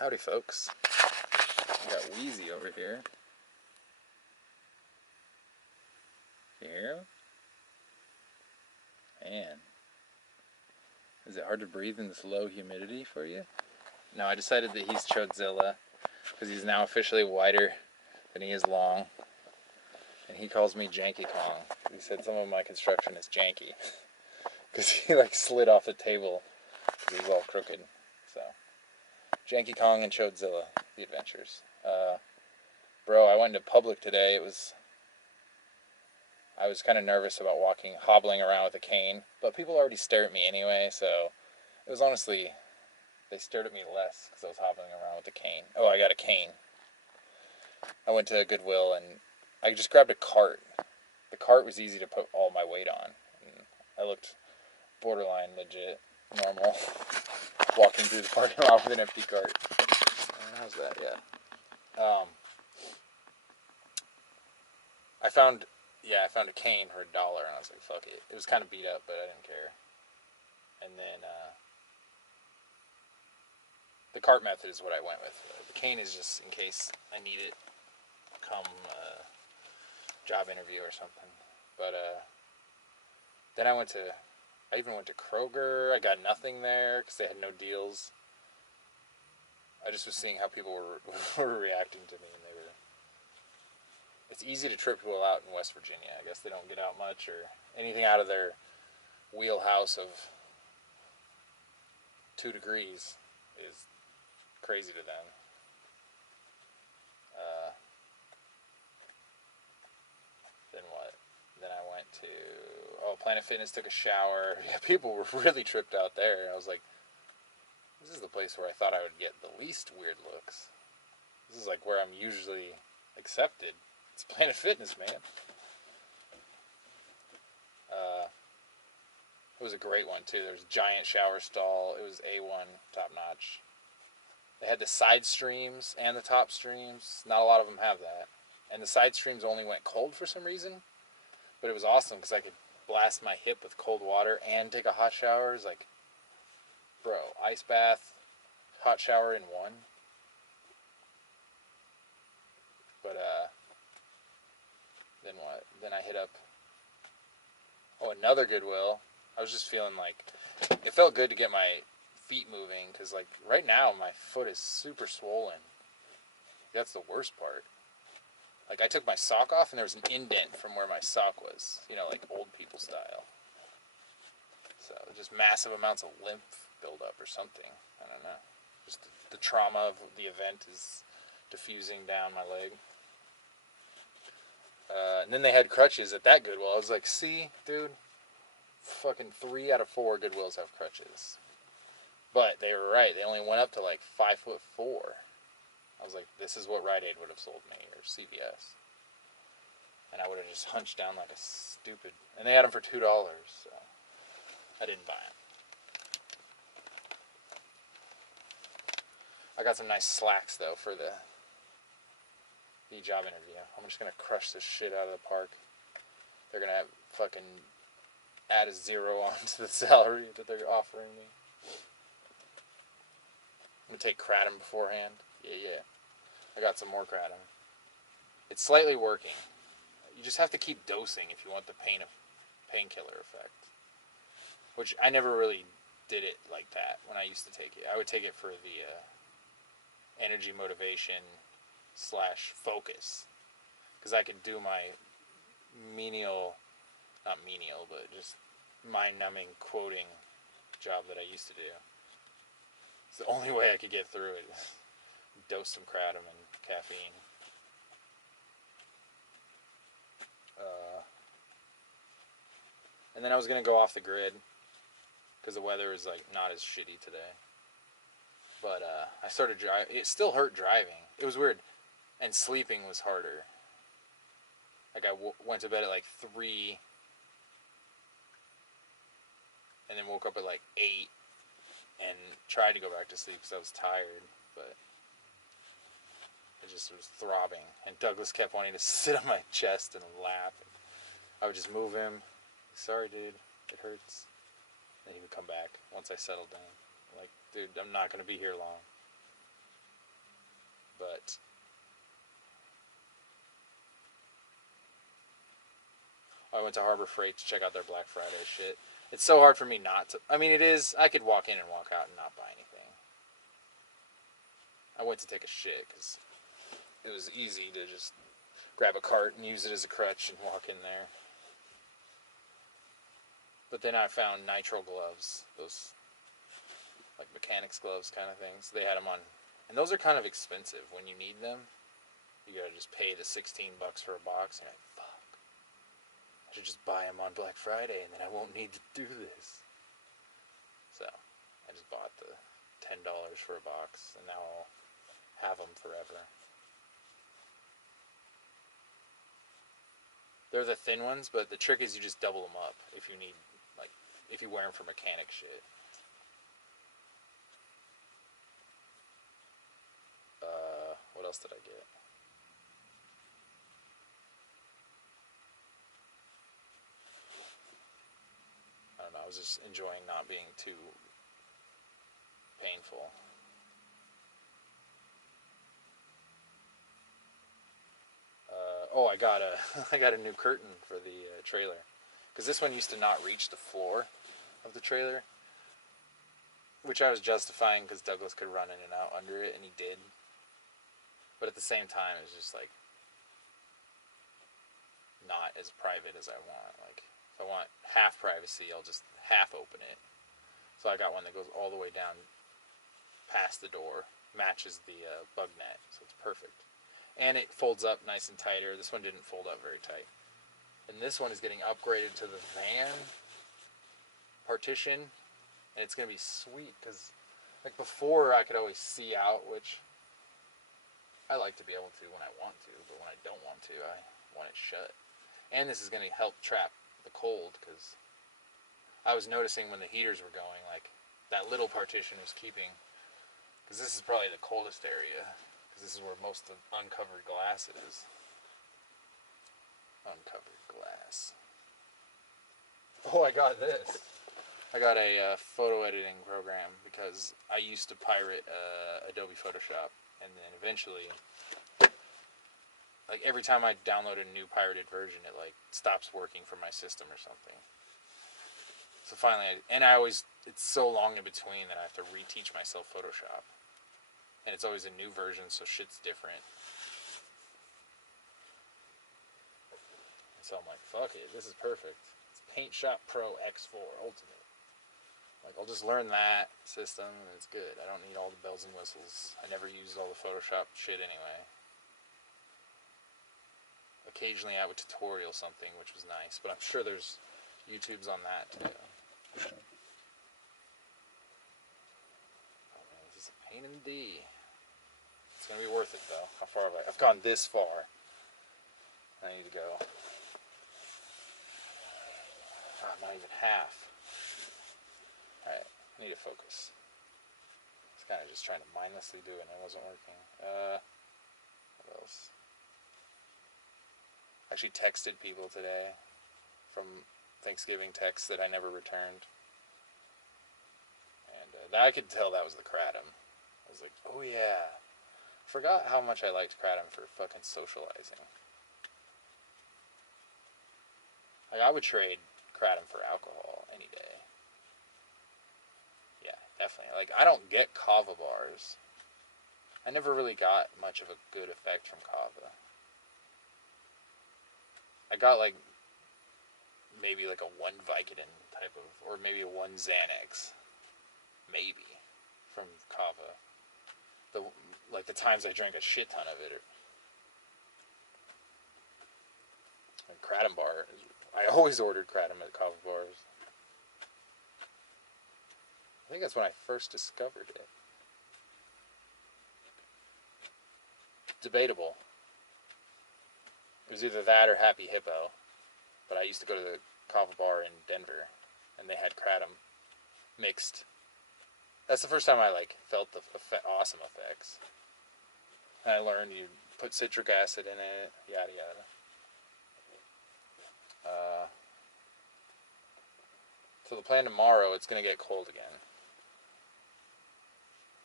Howdy, folks. We got Wheezy over here. You hear him? Man. Is it hard to breathe in this low humidity for you? No, I decided that he's Chodzilla because he's now officially wider than he is long. And he calls me Janky Kong. He said some of my construction is janky because he like slid off the table because he's all crooked. So, Janky Kong and Chodzilla, the adventures. Bro, I went into public today. I was kind of nervous about hobbling around with a cane, but people already stare at me anyway, so it was honestly, they stared at me less because I was hobbling around with a cane. Oh, I got a cane. I went to Goodwill and I just grabbed a cart. The cart was easy to put all my weight on. And I looked borderline legit, normal, walking through the parking lot with an empty cart. How's that? Yeah. I found a cane for $1, and I was like, fuck it. It was kind of beat up, but I didn't care. And then the cart method is what I went with. The cane is just in case I need it come job interview or something. But then I even went to Kroger. I got nothing there because they had no deals. I just was seeing how people were reacting to me, and it's easy to trip people out in West Virginia. I guess they don't get out much or anything out of their wheelhouse of 2 degrees is crazy to them. Then what? Then I went to Planet Fitness, took a shower. Yeah, people were really tripped out there. I was like, this is the place where I thought I would get the least weird looks. This is like where I'm usually accepted. It's Planet Fitness, man. It was a great one, too. There was a giant shower stall. It was A1, top notch. They had the side streams and the top streams. Not a lot of them have that. And the side streams only went cold for some reason. But it was awesome because I could blast my hip with cold water and take a hot shower. It was like, bro, ice bath, hot shower in one. But, then what? Then I hit up, another Goodwill. I was just feeling like, it felt good to get my feet moving, because, like, right now, my foot is super swollen. That's the worst part. Like, I took my sock off, and there was an indent from where my sock was. You know, like, old people style. So, just massive amounts of lymph buildup or something. I don't know. Just the trauma of the event is diffusing down my leg. And then they had crutches at that Goodwill. I was like, see, dude, fucking 3 out of 4 Goodwills have crutches. But they were right. They only went up to like 5'4". I was like, this is what Rite Aid would have sold me, or CVS. And I would have just hunched down like a stupid. And they had them for $2, so I didn't buy them. I got some nice slacks though for the job interview. I'm just gonna crush this shit out of the park. They're gonna fucking add a 0 onto the salary that they're offering me. I'm gonna take kratom beforehand. Yeah. I got some more kratom. It's slightly working. You just have to keep dosing if you want the painkiller effect. Which I never really did it like that when I used to take it. I would take it for the energy motivation / focus. Because I could do my not menial, but just mind-numbing quoting job that I used to do. It's the only way I could get through it. Dose some kratom and caffeine. And then I was going to go off the grid because the weather is like not as shitty today. But I started driving. It still hurt driving. It was weird. And sleeping was harder. Like I went to bed at like 3. And then woke up at like 8. And tried to go back to sleep because I was tired. But I just was throbbing. And Douglas kept wanting to sit on my chest and laugh. I would just move him. Sorry, dude. It hurts. And he would come back once I settled down. I'm like, dude, I'm not going to be here long. I went to Harbor Freight to check out their Black Friday shit. It's so hard for me not to. I mean, it is. I could walk in and walk out and not buy anything. I went to take a shit because it was easy to just grab a cart and use it as a crutch and walk in there. But then I found nitrile gloves, those like mechanics gloves kind of things. They had them on, and those are kind of expensive when you need them. You gotta just pay the $16 for a box, and you're like, fuck. I should just buy them on Black Friday, and then I won't need to do this. So, I just bought the $10 for a box, and now I'll have them forever. They're the thin ones, but the trick is you just double them up if you need, like, if you wear them for mechanic shit. What else did I get? I don't know, I was just enjoying not being too painful. I got a I got a new curtain for the trailer, because this one used to not reach the floor of the trailer, which I was justifying because Douglas could run in and out under it, and he did. But at the same time, it was just like not as private as I want. Like, if I want half privacy, I'll just half open it. So I got one that goes all the way down past the door, matches the bug net, so it's perfect. And it folds up nice and tighter. This one didn't fold up very tight. And this one is getting upgraded to the van partition, and it's going to be sweet, because like before I could always see out, which I like to be able to when I want to, but when I don't want to, I want it shut. And this is going to help trap the cold, because I was noticing when the heaters were going, like that little partition was keeping, because this is probably the coldest area, because this is where most of uncovered glass is. Uncovered glass. Oh, I got this. I got a photo editing program, because I used to pirate Adobe Photoshop, and then eventually, like every time I download a new pirated version, it like stops working for my system or something. So finally, it's so long in between that I have to reteach myself Photoshop. And it's always a new version, so shit's different. And so I'm like, fuck it, this is perfect. It's Paint Shop Pro X4 Ultimate. Like, I'll just learn that system, and it's good. I don't need all the bells and whistles. I never used all the Photoshop shit anyway. Occasionally I would tutorial something, which was nice, but I'm sure there's YouTubes on that too. Oh man, this is a pain in the D. It's gonna be worth it though. How far have I've gone this far. I need to go. Not even half. Alright, I need to focus. I was kind of just trying to mindlessly do it and it wasn't working. What else? I actually texted people today from Thanksgiving texts that I never returned. And I could tell that was the Kratom. I was like, oh yeah. Forgot how much I liked Kratom for fucking socializing. Like, I would trade Kratom for alcohol any day. Yeah, definitely. Like, I don't get kava bars. I never really got much of a good effect from kava. I got like maybe like a 1 Vicodin type of, or maybe a 1 Xanax, maybe, from kava. The times I drank a shit ton of it. And Kratom bar, I always ordered Kratom at kava bars. I think that's when I first discovered it. Debatable. It was either that or Happy Hippo, but I used to go to the kava bar in Denver, and they had Kratom mixed. That's the first time I like felt the awesome effects. And I learned you put citric acid in it, yada yada. So the plan tomorrow, it's gonna get cold again.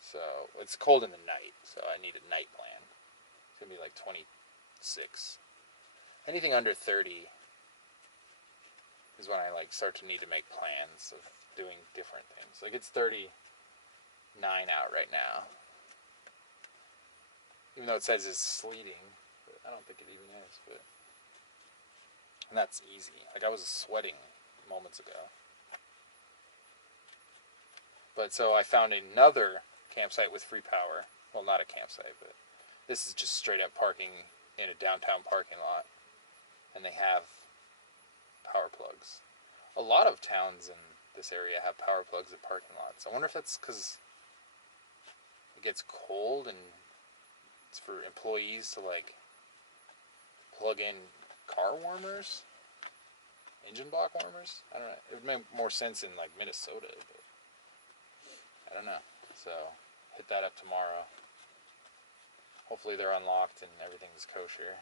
So it's cold in the night, so I need a night plan. It's gonna be like 26. Anything under 30 is when I like start to need to make plans of doing different things. Like it's 39 out right now, even though it says it's sleeting, but I don't think it even is. But and that's easy. Like I was sweating moments ago. But so I found another campsite with free power. Well, not a campsite, but this is just straight up parking in a downtown parking lot. And they have power plugs. A lot of towns in this area have power plugs at parking lots. I wonder if that's because it gets cold and it's for employees to like plug in car warmers, engine block warmers. I don't know. It would make more sense in like Minnesota, but I don't know. So hit that up tomorrow. Hopefully they're unlocked and everything's kosher.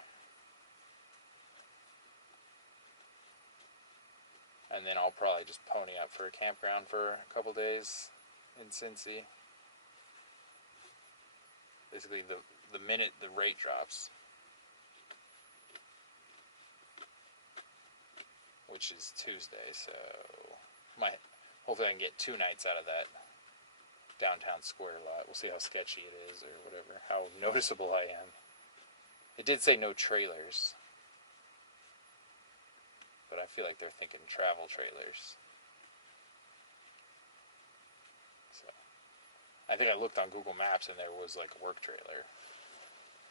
And then I'll probably just pony up for a campground for a couple days in Cincy. Basically, the minute the rate drops, which is Tuesday, so hopefully I can get 2 nights out of that downtown square lot. We'll see how sketchy it is or whatever, how noticeable I am. It did say no trailers, but I feel like they're thinking travel trailers. So I think I looked on Google Maps and there was like a work trailer.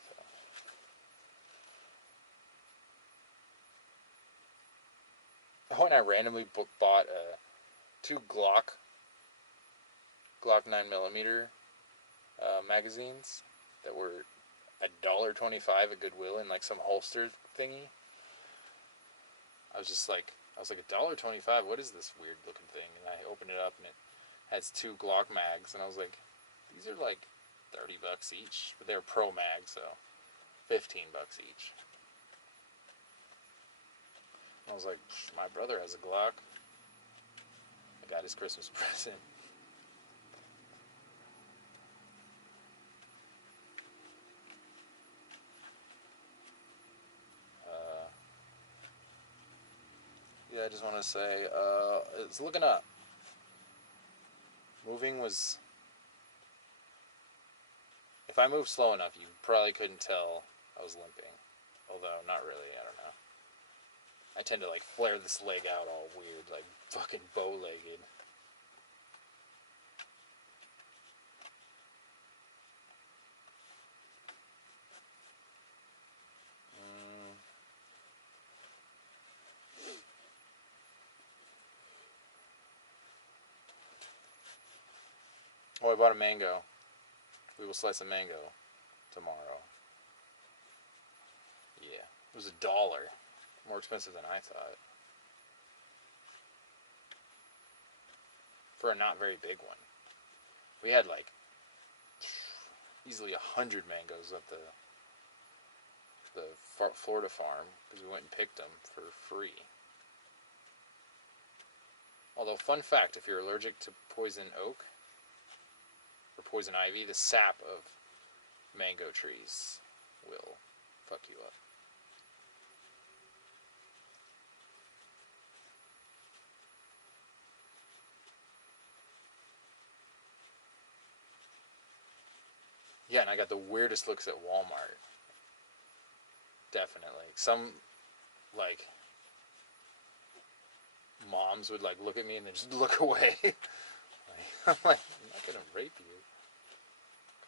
So. Oh, and I randomly bought 2 Glock 9mm magazines that were $1.25 at Goodwill in like some holster thingy. I was like $1.25, what is this weird looking thing? And I opened it up and it has 2 Glock mags, and I was like, these are like $30 each, but they're pro mag, so $15 each. I was like, my brother has a Glock. I got his Christmas present. Yeah, I just want to say, it's looking up. Moving was... If I moved slow enough, you probably couldn't tell I was limping. Although, not really, I don't know. I tend to, like, flare this leg out all weird, like, fucking bow-legged. Oh, I bought a mango. We will slice a mango tomorrow. Yeah. It was $1. More expensive than I thought. For a not very big one. We had like easily 100 mangoes at the Florida farm because we went and picked them for free. Although, fun fact, if you're allergic to poison oak or poison ivy, the sap of mango trees will fuck you up. Yeah, and I got the weirdest looks at Walmart. Definitely. Some, like, moms would, like, look at me and then just look away. I'm like, I'm not gonna rape you.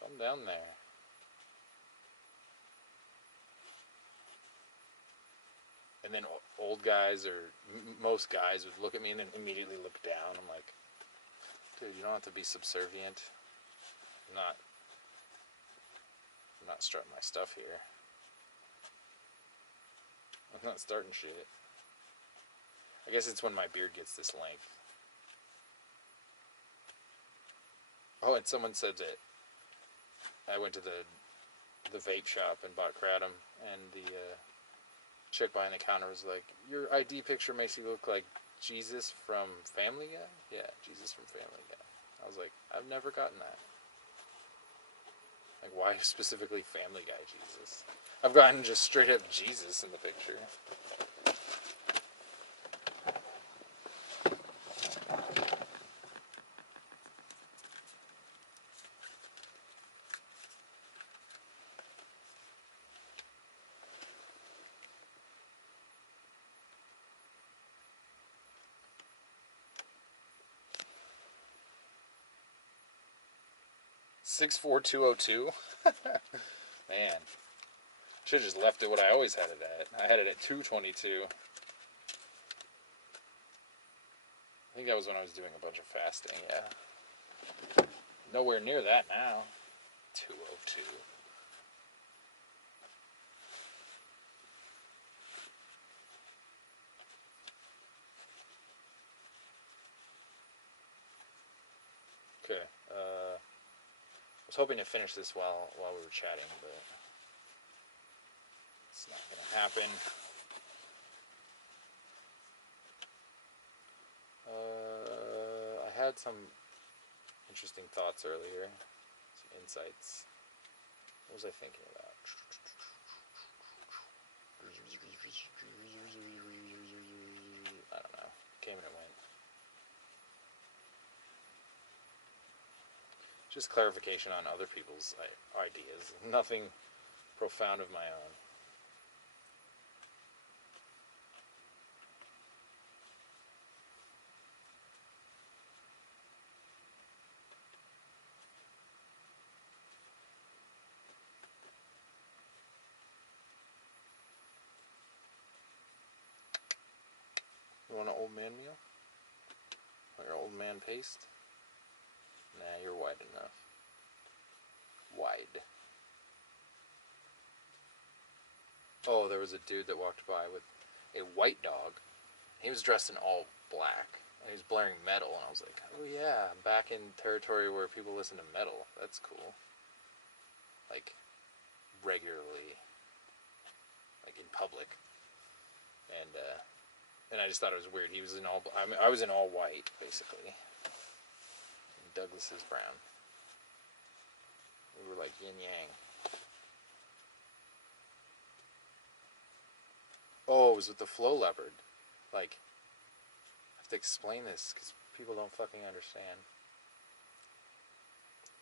Calm down there. And then old guys, or most guys, would look at me and then immediately look down. I'm like, dude, you don't have to be subservient. I'm not strutting my stuff here. I'm not starting shit. I guess it's when my beard gets this length. Oh, and someone said that I went to the vape shop and bought kratom, and the chick behind the counter was like, your ID picture makes you look like Jesus from Family Guy? Yeah, Jesus from Family Guy. I was like, I've never gotten that. Like, why specifically Family Guy Jesus? I've gotten just straight up Jesus in the picture. 64202. Man, should have just left it what I always had it at. I had it at 222. I think that was when I was doing a bunch of fasting, yeah. Nowhere near that now. 202. Okay, I was hoping to finish this while we were chatting, but it's not going to happen. I had some interesting thoughts earlier, some insights. What was I thinking about? I don't know. Came and it went. Just clarification on other people's ideas. Nothing profound of my own. You want an old man meal? Want your old man paste? Nah, you're wide enough. Wide. Oh, there was a dude that walked by with a white dog. He was dressed in all black. And he was blaring metal, and I was like, oh yeah, I'm back in territory where people listen to metal. That's cool. Like, regularly. Like, in public. And I just thought it was weird. He was in all... I was in all white, basically. And Douglas is brown. We were like yin-yang. Oh, it was with the flow leopard. Like, I have to explain this because people don't fucking understand.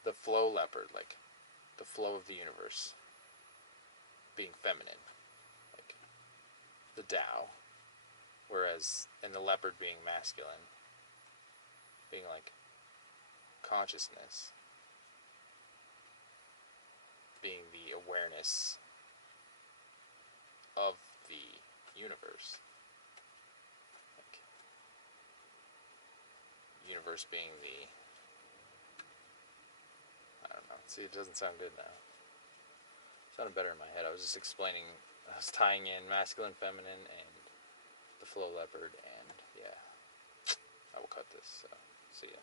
The flow leopard, like, the flow of the universe being feminine. Like, the Tao. Whereas, and the leopard being masculine. Being like, consciousness. Being the awareness of the universe. Like, universe being the... I don't know. See, it doesn't sound good now. It sounded better in my head. I was just explaining, I was tying in masculine, feminine, and the flow leopard, and yeah. I will cut this, so see ya.